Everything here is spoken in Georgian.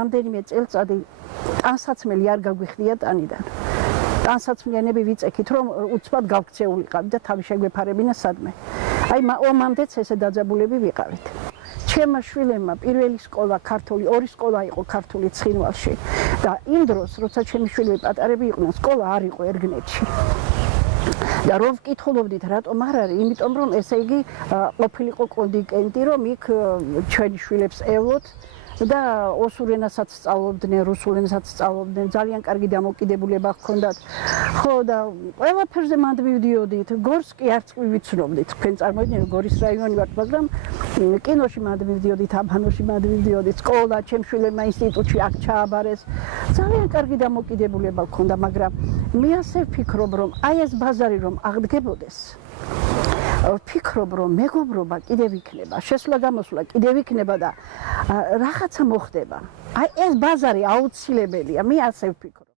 რამდენიმე წელწადი ტანსაცმელი არ გაგვიხდია ტანიდან. ტანსაცმლიანები ვიწექით, რომ უცბად გავქცეულიყავით და თავი შეგვეფარებინა სადმე. აი ომამდეც ესე დაძაბულები ვიყავით. ჩემმა შვილებმა პირველი სკოლა ქართული, ორი სკოლა იყო ქართული ცხინვალში და იმ დროს, როცა ჩემი შვილები პატარები იყვნენ, სკოლა არ იყო ერგნეთში. და რომ ვკითხულობდით რატომ არ არის, იმიტომ რომ ესე იგი ყოფილიყო კონტინგენტი, რომ იქ ჩვენი შვილებს ელოთ და ოსურ ენასაც სწავლობდნენ, რუსულ ენასაც სწავლობდნენ, ძალიან კარგი დამოკიდებულება ჰქონდათ. ხო და ყველაფერზე მანდ მივდიოდით. გორს კი არც ვიცნობდით. თქვენ წარმოიდგინეთ, გორის რაიონი ვართ, მაგრამ კინოში მანდ მივდიოდით, აბანოში მანდ მივდიოდით, სკოლა, ჩემ შვილებმა ინსტიტუტში აქ ჩააბარეს. ძალიან კარგი დამოკიდებულება ჰქონდა, მაგრამ მე ასე ვფიქრობ, რომ აი ეს ბაზარი რომ აღდგებოდეს, ვფიქრობ, რომ მეგობრობა კიდევ იქნება, შესვლა-გამოსვლა კიდევ იქნება და რაღაცა მოხდება. აი ეს ბაზარი აუცილებელია, მე ასე ვფიქრობ.